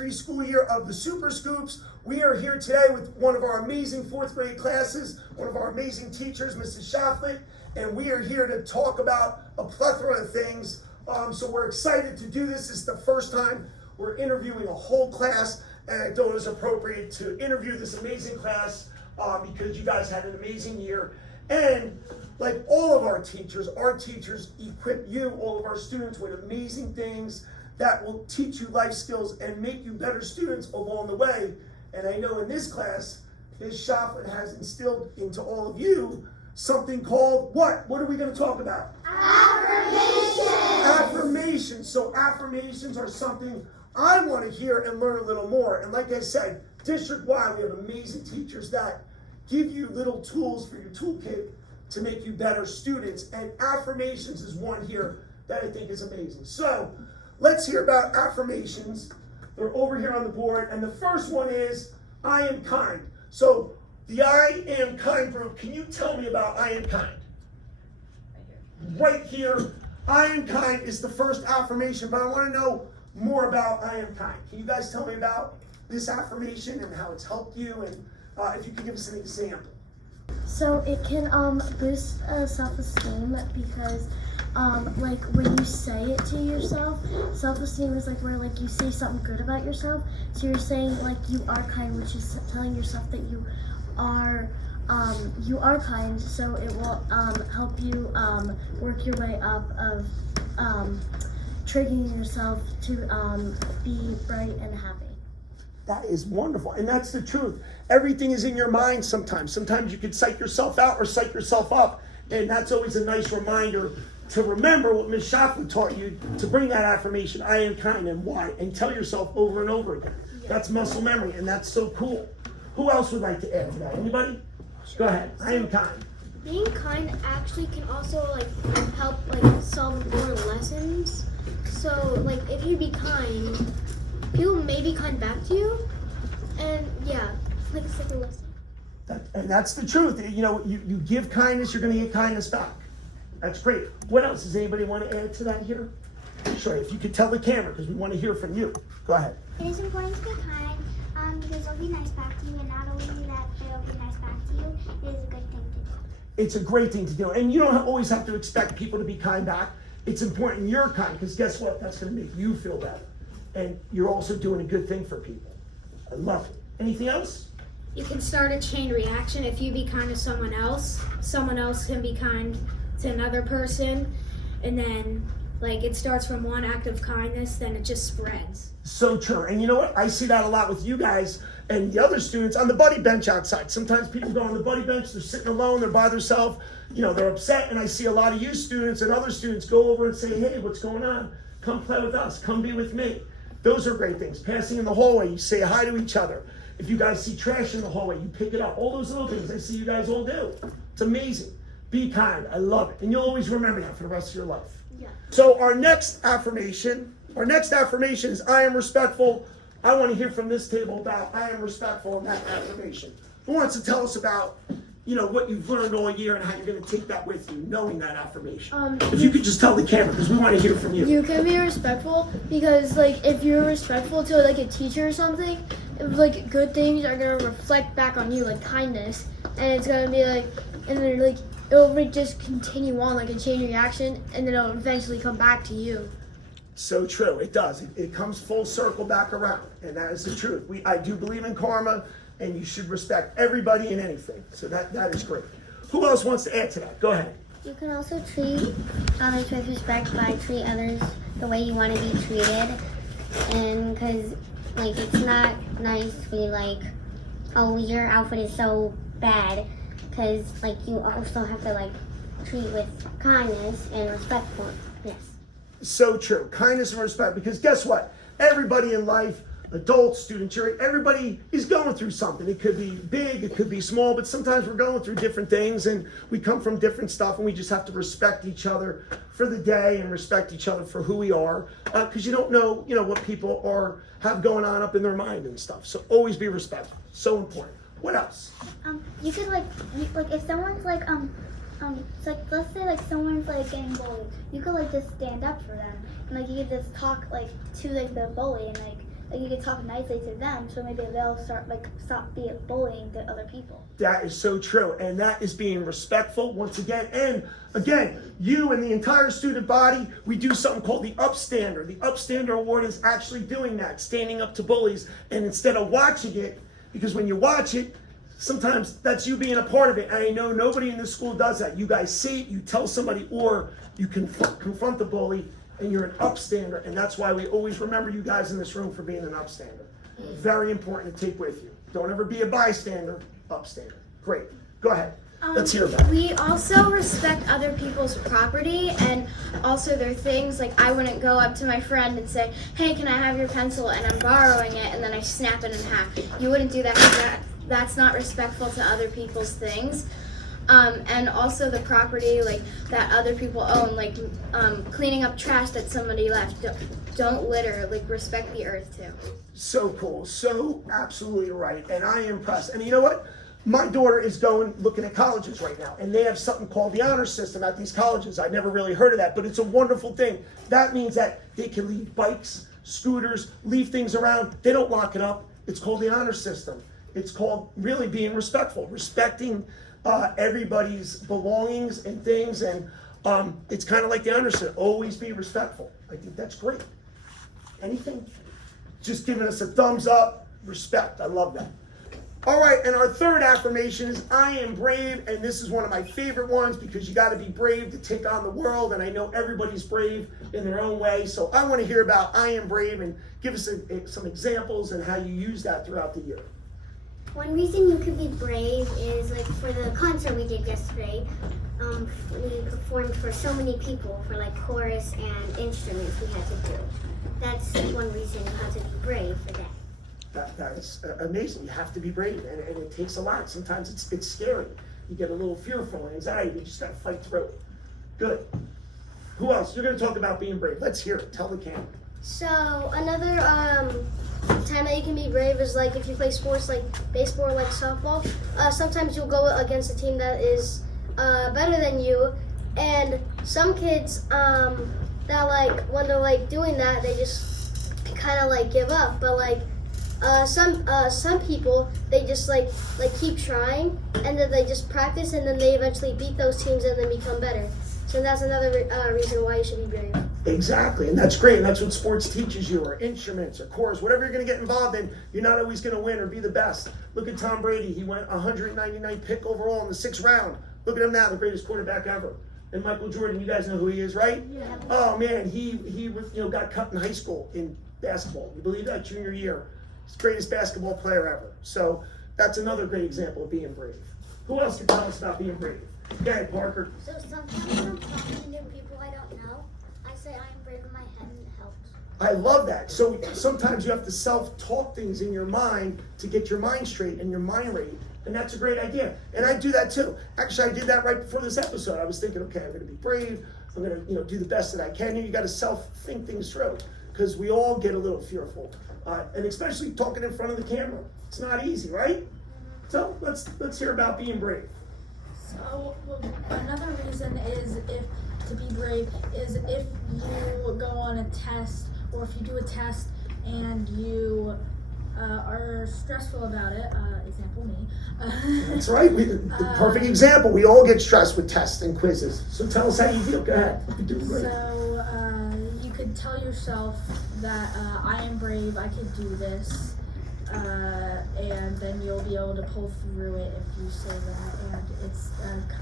2023 school year of the Super Scoops. We are here today with one of our amazing fourth grade classes, one of our amazing teachers, Mrs. Choflet, and we are here to talk about a plethora of things. So we're excited to do this. This is the first time we're interviewing a whole class, and I thought it was appropriate to interview this amazing class because you guys had an amazing year. And like all of our teachers equip you, all of our students, with amazing things that will teach you life skills and make you better students along the way. And I know in this class, Ms. Choflet has instilled into all of you something called what? What are we going to talk about? Affirmations. Affirmations. So affirmations are something I want to hear and learn a little more. And like I said, district-wide, we have amazing teachers that give you little tools for your toolkit to make you better students. And affirmations is one here that I think is amazing. So let's hear about affirmations. They're over here on the board. And the first one is, I am kind. So the I am kind group, can you tell me about I am kind? Right here. I am kind is the first affirmation, but I want to know more about I am kind. Can you guys tell me about this affirmation and how it's helped you? And if you could give us an example. So it can boost self-esteem because like when you say it to yourself, self-esteem is like where like you say something good about yourself. So you're saying like you are kind, which is telling yourself that you are kind. So it will help you work your way up of triggering yourself to be bright and happy. That is wonderful. And that's the truth. Everything is in your mind sometimes. Sometimes you can psych yourself out or psych yourself up. And that's always a nice reminder to remember what Ms. Choflet taught you, to bring that affirmation, I am kind, and why, and tell yourself over and over again. That's muscle memory, and that's so cool. Who else would like to add to that? Anybody? Go ahead. I am kind. Being kind actually can also like help like solve more lessons. So like if you be kind, people may be kind back to you, and yeah, like it's like a lesson. And that's the truth. You know, you give kindness, you're going to get kindness back. That's great. What else? Does anybody want to add to that here? Sure, if you could tell the camera, because we want to hear from you. Go ahead. It is important to be kind because they'll be nice back to you, and not only that they'll be nice back to you, it is a good thing to do. It's a great thing to do. And you don't always have to expect people to be kind back. It's important you're kind, because guess what? That's going to make you feel better. And you're also doing a good thing for people. I love it. Anything else? You can start a chain reaction. If you be kind to someone else can be kind to another person, and then like it starts from one act of kindness, then it just spreads. So true. And you know what? I see that a lot with you guys and the other students on the buddy bench outside. Sometimes people go on the buddy bench, they're sitting alone, they're by themselves, you know, they're upset, and I see a lot of you students and other students go over and say, hey, what's going on? Come play with us, come be with me. Those are great things. Passing in the hallway, you say hi to each other. If you guys see trash in the hallway, you pick it up. All those little things I see you guys all do. It's amazing. Be kind. I love it. And you'll always remember that for the rest of your life. Yeah. So our next affirmation is I am respectful. I want to hear from this table about I am respectful and that affirmation. Who wants to tell us about, you know, what you've learned all year and how you're going to take that with you, knowing that affirmation? If you could just tell the camera, because we want to hear from you. You can be respectful because like if you're respectful to like a teacher or something, like good things are gonna reflect back on you, like kindness, and it's gonna be like, and then like it'll just continue on like a chain reaction, and then it'll eventually come back to you. So true, it does. It comes full circle back around, and that is the truth. I do believe in karma, and you should respect everybody and anything. So that is great. Who else wants to add to that? Go ahead. You can also treat others with respect by treat others the way you want to be treated, and because like it's not nice to be like, oh, your outfit is so bad, because like you also have to like treat with kindness and respectfulness. So true. Kindness and respect, because guess what? Everybody in life, adults, students, everybody is going through something. It could be big, it could be small, but sometimes we're going through different things, and we come from different stuff, and we just have to respect each other for the day and respect each other for who we are, because you don't know, what people have going on up in their mind and stuff. So always be respectful. So important. What else? You could like if someone's like it's like let's say like someone's like getting bullied, you could like just stand up for them, and like you could just talk like to like the bully and like like you can talk nicely to them, so maybe they'll stop being bullying the other people. That is so true, and that is being respectful once again. And again, you and the entire student body, we do something called the upstander. The upstander award is actually doing that, standing up to bullies, and instead of watching it, because when you watch it, sometimes that's you being a part of it. And I know nobody in this school does that. You guys see it, you tell somebody, or you confront the bully, and you're an upstander. And that's why we always remember you guys in this room for being an upstander. Very important to take with you. Don't ever be a bystander, upstander. Great. Go ahead. Let's hear about it. We also respect other people's property and also their things. Like, I wouldn't go up to my friend and say, hey, can I have your pencil? And I'm borrowing it, and then I snap it in half. You wouldn't do that because that's not respectful to other people's things. And also the property like that other people own, like cleaning up trash that somebody left. Don't litter, like respect the earth too. So cool. So absolutely right. And I am impressed. And you know what? My daughter is looking at colleges right now, and they have something called the honor system at these colleges. I never really heard of that, but it's a wonderful thing. That means that they can leave bikes, scooters, leave things around. They don't lock it up. It's called the honor system. It's called really being respectful, respecting everybody's belongings and things, and it's kind of like the honor system. Always be respectful. I think that's great. Anything? Just giving us a thumbs up. Respect. I love that. All right, and our third affirmation is I am brave, and this is one of my favorite ones because you got to be brave to take on the world, and I know everybody's brave in their own way, so I want to hear about I am brave and give us some examples and how you use that throughout the year. One reason you could be brave is like for the concert we did yesterday. We performed for so many people for like chorus and instruments we had to do. That's one reason you have to be brave for that. That is amazing. You have to be brave, and it takes a lot. Sometimes it's scary. You get a little fearful, anxiety. You just got to fight through it. Good. Who else? You're going to talk about being brave. Let's hear it. Tell the camera. So another time that you can be brave is like if you play sports like baseball or like softball. Sometimes you'll go against a team that is better than you, and some kids that like when they're like doing that they just kind of like give up. But like some people they just like keep trying, and then they just practice, and then they eventually beat those teams and then become better. So that's another reason why you should be brave. Exactly, and that's great, and that's what sports teaches you, or instruments, or chorus, whatever you're going to get involved in, you're not always going to win or be the best. Look at Tom Brady. He went 199 pick overall in the 6th round. Look at him now, the greatest quarterback ever. And Michael Jordan, you guys know who he is, right? Yeah. Oh, man, he got cut in high school in basketball. You believe that? Junior year. He's the greatest basketball player ever. So that's another great example of being brave. Who else can tell us about being brave? Go ahead, Parker. So sometimes when I'm talking to new people I don't know, I say I am brave in my head and it helps. I love that. So sometimes you have to self-talk things in your mind to get your mind straight and your mind right. And that's a great idea. And I do that too. Actually, I did that right before this episode. I was thinking, okay, I'm going to be brave. I'm going to do the best that I can. And you got to self-think things through because we all get a little fearful. And especially talking in front of the camera. It's not easy, right? So let's hear about being brave. So another reason is to be brave is if you go on a test or if you do a test and you are stressful about it. Example me. That's right. The perfect example. We all get stressed with tests and quizzes. So tell us how you feel. Go ahead. You're doing great. So you could tell yourself that I am brave. I could do this. And then you'll be able to pull through it if you say that. And it's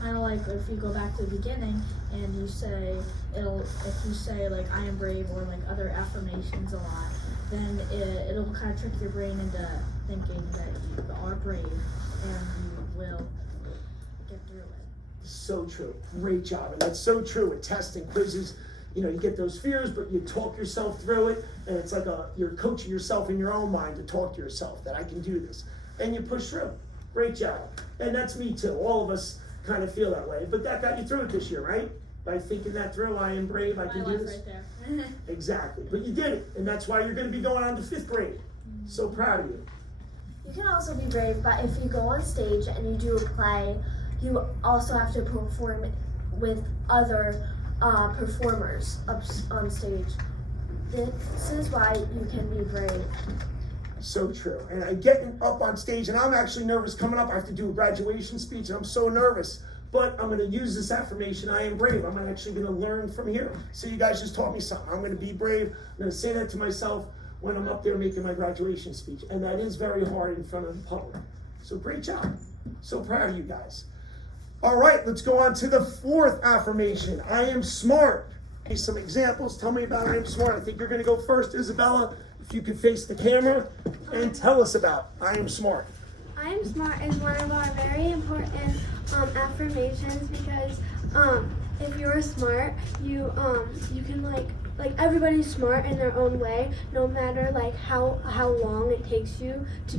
kind of like if you go back to the beginning and you say if you say like I am brave or like other affirmations a lot, then it'll kind of trick your brain into thinking that you are brave and you will get through it. So true. Great job. And that's so true with tests and quizzes. You get those fears, but you talk yourself through it, and it's like you're coaching yourself in your own mind to talk to yourself that I can do this, and you push through. Great job. And that's me too. All of us kind of feel that way, but that got you through it this year, right? By thinking that through, I am brave, I can do this. Right there. Exactly. But you did it, and that's why you're going to be going on to 5th grade. So proud of you. You can also be brave, but if you go on stage and you do a play, you also have to perform with other performers up on stage. this is why you can be brave. So true. And I'm getting up on stage, and I'm actually nervous coming up. I have to do a graduation speech, and I'm so nervous. But I'm going to use this affirmation, I am brave. I'm actually going to learn from here. So you guys just taught me something. I'm going to be brave. I'm going to say that to myself when I'm up there making my graduation speech. And that is very hard in front of the public. So great job. So proud of you guys. All right, let's go on to the fourth affirmation. I am smart. Hey, some examples. Tell me about I am smart. I think you're going to go first, Isabella. If you could face the camera and tell us about I am smart. I am smart is one of our very important affirmations because if you're smart, you can like everybody's smart in their own way, no matter like how long it takes you to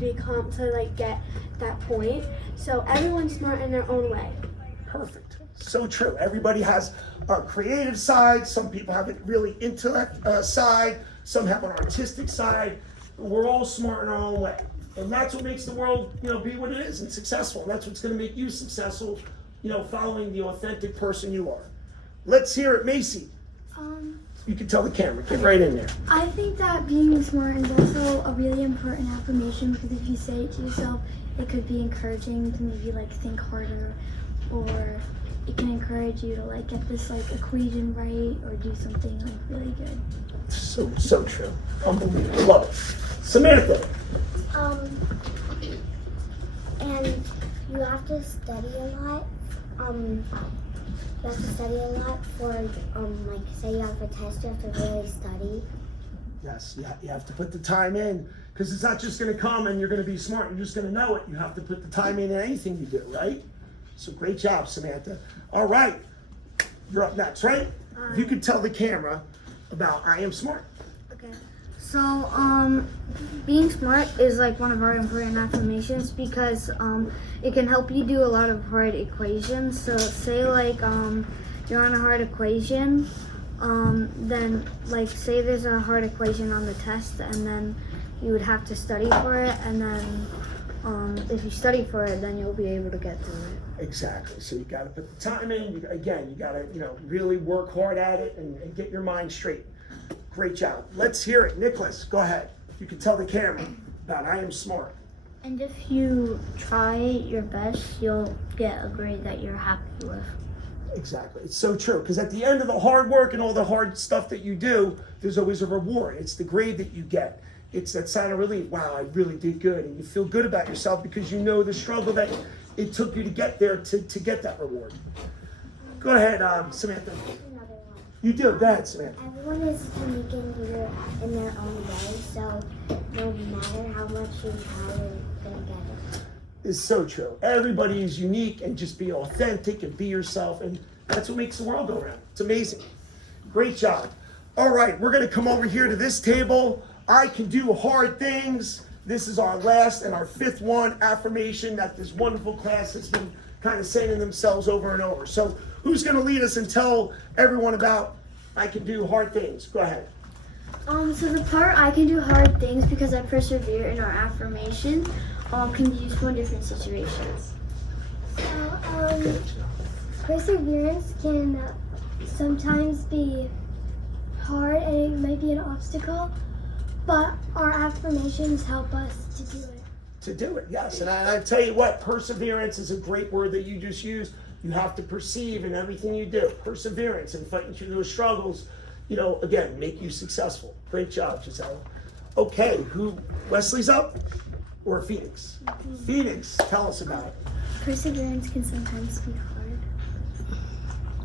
get that point. So everyone's smart in their own way. Perfect. So true. Everybody has a creative side. Some people have a really intellect side. Some have an artistic side. We're all smart in our own way. And that's what makes the world, be what it is and successful. And that's what's going to make you successful, following the authentic person you are. Let's hear it, Macy. You can tell the camera. Get right in there. I think that being smart is also a really important affirmation because if you say it to yourself, it could be encouraging to maybe like think harder, or it can encourage you to like get this like equation right or do something like really good. So true. Unbelievable. Love it. Samantha. And you have to study a lot. You have to study a lot for, like, say you have a test, you have to really study. Yes, you have to put the time in because it's not just going to come and you're going to be smart. You're just going to know it. You have to put the time in anything you do, right? So great job, Samantha. All right, you're up next, right? If you could tell the camera about I am smart. Okay. So, being smart is like one of our important affirmations because it can help you do a lot of hard equations. So, say like you're on a hard equation, then like say there's a hard equation on the test, and then you would have to study for it, and then if you study for it, then you'll be able to get through it. Exactly. So you got to put the time in. You got to really work hard at it and get your mind straight. Great job. Let's hear it. Nicholas, go ahead. You can tell the camera about I am smart. And if you try your best, you'll get a grade that you're happy with. Exactly. It's so true. Because at the end of the hard work and all the hard stuff that you do, there's always a reward. It's the grade that you get. It's that sign of relief. Wow, I really did good. And you feel good about yourself because you know the struggle that it took you to get there to get that reward. Go ahead, Samantha. Another one. You do. Go ahead, Samantha. Everyone is unique in their own way, so no matter how much you try, you're going to get it. It's so true. Everybody is unique, and just be authentic and be yourself, and that's what makes the world go round. It's amazing. Great job. All right, we're going to come over here to this table. I can do hard things. This is our last and our fifth one affirmation that this wonderful class has been kind of saying to themselves over and over. So who's going to lead us and tell everyone about I can do hard things? Go ahead. So the part I can do hard things because I persevere in our affirmation can be useful in different situations. So, perseverance can sometimes be hard and it might be an obstacle, but our affirmations help us to do it. To do it, yes. And I tell you what, perseverance is a great word that you just used. You have to perceive in everything you do. Perseverance and fighting through those struggles, again, make you successful. Great job, Gisela. Okay, Wesley's up? Or Phoenix? Phoenix, tell us about it. Perseverance can sometimes be hard.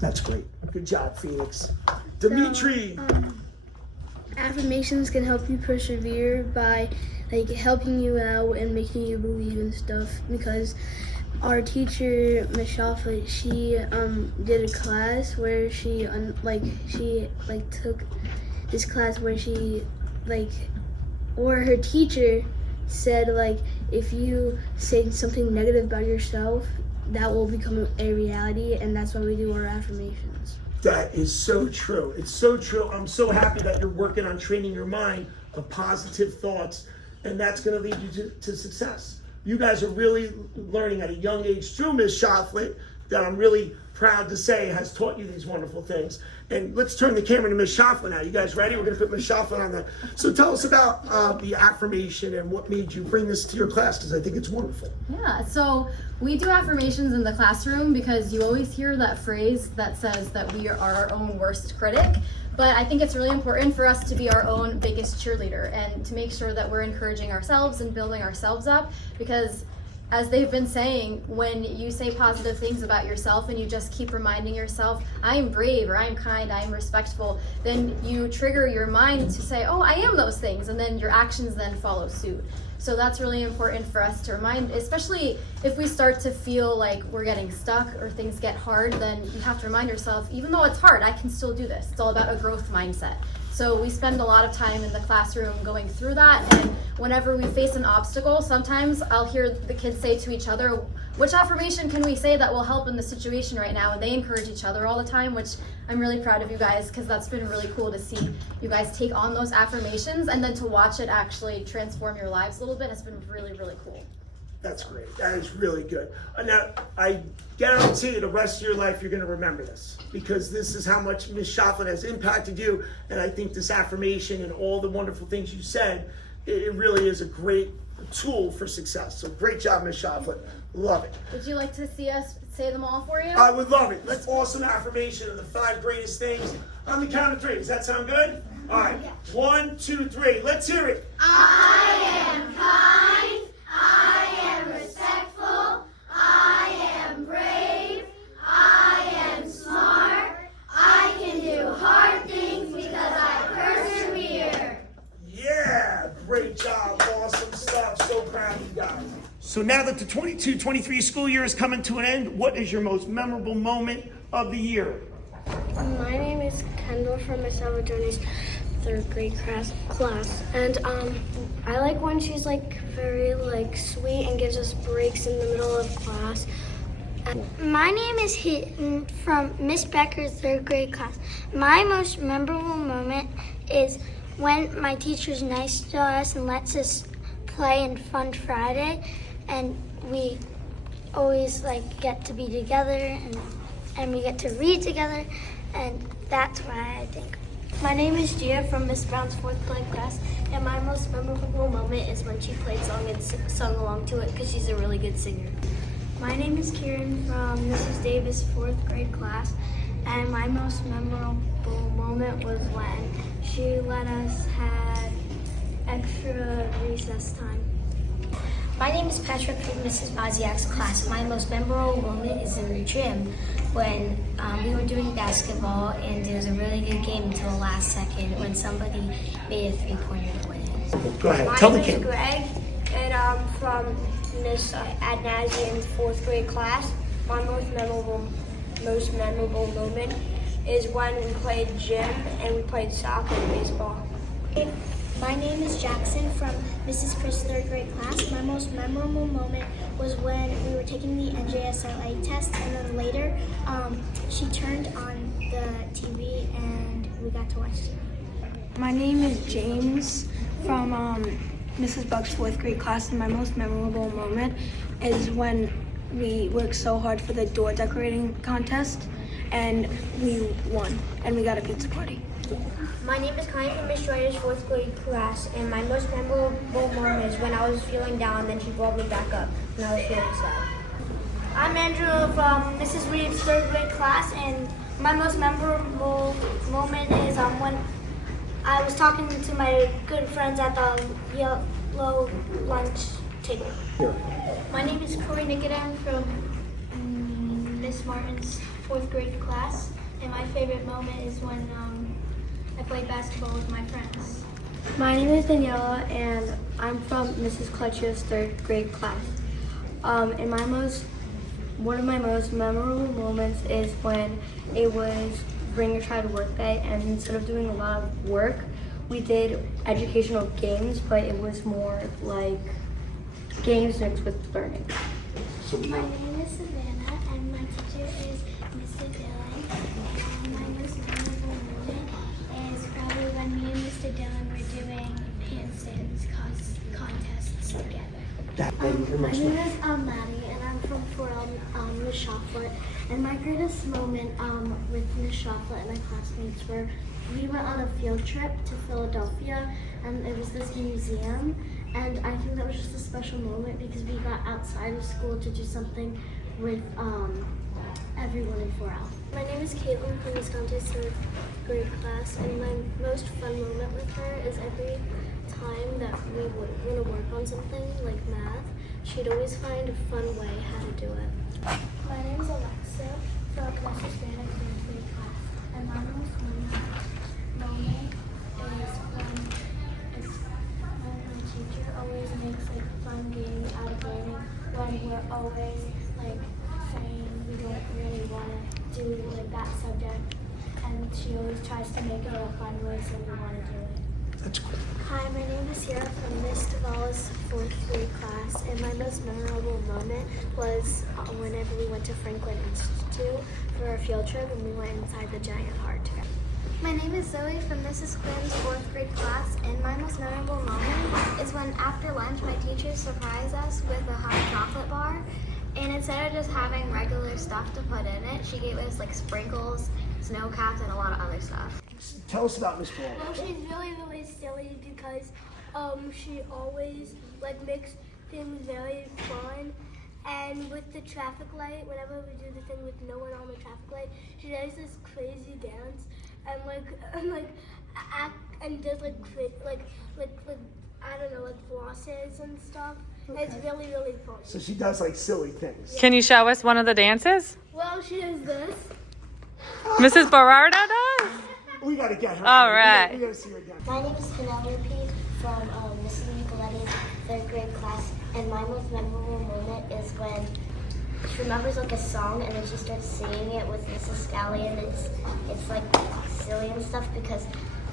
That's great. Good job, Phoenix. Dimitri. Affirmations can help you persevere by helping you out and making you believe in stuff, because our teacher, Ms. Choflet, she did a class where she took this class where where her teacher said if you say something negative about yourself, that will become a reality, and that's why we do our affirmations. That is so true. It's so true. I'm so happy that you're working on training your mind of positive thoughts, and that's going to lead you to success. You guys are really learning at a young age through Ms. Choflet that I'm really proud to say has taught you these wonderful things. And let's turn the camera to Ms. Choflet now. You guys ready? We're going to put Ms. Choflet on there. So tell us about the affirmation and what made you bring this to your class, because I think it's wonderful. Yeah, so we do affirmations in the classroom because you always hear that phrase that says that we are our own worst critic. But I think it's really important for us to be our own biggest cheerleader and to make sure that we're encouraging ourselves and building ourselves up, because as they've been saying, when you say positive things about yourself and you just keep reminding yourself, I am brave, or I am kind, I am respectful, then you trigger your mind to say, oh, I am those things, and then your actions then follow suit. So that's really important for us to remind, especially if we start to feel like we're getting stuck or things get hard, then you have to remind yourself, even though it's hard, I can still do this. It's all about a growth mindset. So we spend a lot of time in the classroom going through that, and whenever we face an obstacle, sometimes I'll hear the kids say to each other, which affirmation can we say that will help in the situation right now? And they encourage each other all the time, which I'm really proud of you guys, because that's been really cool to see you guys take on those affirmations and then to watch it actually transform your lives a little bit has been really, really cool. That's great. That is really good. Now, I guarantee you the rest of your life you're going to remember this, because this is how much Ms. Choflet has impacted you. And I think this affirmation and all the wonderful things you said, it really is a great tool for success. So great job, Ms. Choflet. Love it. Would you like to see us say them all for you? I would love it. Let's awesome affirmation of the 5 greatest things on the count of 3. Does that sound good? All right. 1, 2, 3. Let's hear it. I am kind. I am respectful. I am brave. I am smart. I can do hard things because I persevere. Yeah, great job. Awesome stuff. So proud of you guys. So now that the 22-23 school year is coming to an end, what is your most memorable moment of the year? My name is Kendall from Miss Salvador's 3rd grade class, and I like when she's like very like sweet and gives us breaks in the middle of class. My name is Hitton from Miss Becker's 3rd grade class. My most memorable moment is when my teacher's nice to us and lets us play in Fun Friday, and we always like get to be together and we get to read together, and that's why I think. My name is Gia from Miss Brown's 4th grade class, and my most memorable moment is when she played song and sung along to it because she's a really good singer. My name is Kieran from Mrs. Davis' 4th grade class, and my most memorable moment was when she let us have extra recess time. My name is Patrick from Mrs. Boziak's class. My most memorable moment is in the gym when we were doing basketball and there was a really good game until the last second when somebody made a 3-pointer to win it. Go ahead. Tell the kid. My name is Greg, and I'm from Miss Adnazian's 4th grade class. My most memorable moment is when we played gym and we played soccer and baseball. My name is Jackson from Mrs. Chris' 3rd grade class. My most memorable moment was when we were taking the NJSLA test, and then later she turned on the TV and we got to watch it. My name is James from Mrs. Buck's 4th grade class, and my most memorable moment is when we worked so hard for the door decorating contest and we won and we got a pizza party. My name is Connie from Miss Schroeder's 4th grade class, and my most memorable moment is when I was feeling down and then she brought me back up when I was feeling sad. I'm Andrew from Mrs. Reed's 3rd grade class, and my most memorable moment is when I was talking to my good friends at the yellow lunch table. My name is Corey Nicodem from Miss Martin's 4th grade class, and my favorite moment is when I played basketball with my friends. My name is Daniela, and I'm from Mrs. Clutch's 3rd grade class. And one of my most memorable moments is when it was Bring Your Child to Work Day, and instead of doing a lot of work, we did educational games, but it was more like games mixed with learning. My name is Savannah, and my teacher is Mr. Dillon. And my most memorable moment is probably when me and Mr. Dillon were doing handstands contests together. My name is Maddie, and I'm from Fort Miss Miss Choflet, and my greatest moment with Miss Choflet and my classmates were we went on a field trip to Philadelphia, and it was this museum, and I think that was just a special moment because we got outside of school to do something with everyone in 4L. My name is Caitlin from Miss Dante's 3rd grade class, and my most fun moment with her is every time that we would want to work on something like math, she'd always find a fun way how to do it. My name is Alexa from Mrs. Chidiac and Ms class, and my most moment is when my teacher always makes like fun games out of learning when we're always like saying we don't really want to do like that subject, and she always tries to make it a fun way so we want to do it. That's cool. Hi, my name is Sierra from Miss Tavalla's 4th grade class, and my most memorable moment was whenever we went to Franklin Institute for a field trip and we went inside the giant heart together. My name is Zoe from Mrs. Quinn's 4th grade class, and my most memorable moment is when after lunch my teacher surprised us with a hot chocolate bar, and instead of just having regular stuff to put in it, she gave us like sprinkles, snow caps, and a lot of other stuff. Tell us about Miss Paul. Well, she's really silly because she always like makes things very fun. And with the traffic light, whenever we do the thing with no one on the traffic light, she does this crazy dance and act and does like I don't know, like flosses and stuff. Okay. And it's really fun. So she does like silly things. Yeah. Can you show us one of the dances? Well, she does this. Mrs. Berardo does? We gotta get her. All right. We gotta see her again. My name is Penelope from Mrs. Nicoletti's 3rd grade class, and my most memorable moment is when she remembers like a song and then she starts singing it with Mrs. Scally, and it's like silly and stuff because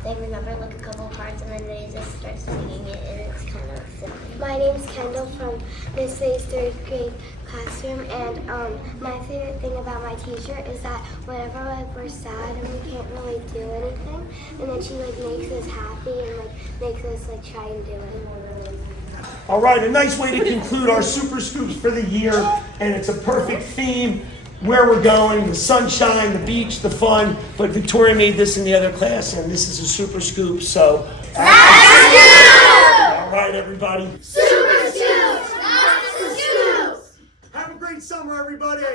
they remember like a couple parts and then they just start singing it, and it's kind of silly. My name's Kendall from Miss May's 3rd grade classroom, and my favorite thing about my teacher is that whenever like we're sad and we can't really do anything, and then she like makes us happy and like makes us like try and do it. All right, a nice way to conclude our Super Scoops for the year, and it's a perfect theme. Where we're going, the sunshine, the beach, the fun. But Victoria made this in the other class, and this is a Super Scoop. So, all right, everybody. Super Scoops! That's the Scoops! Have a great summer, everybody.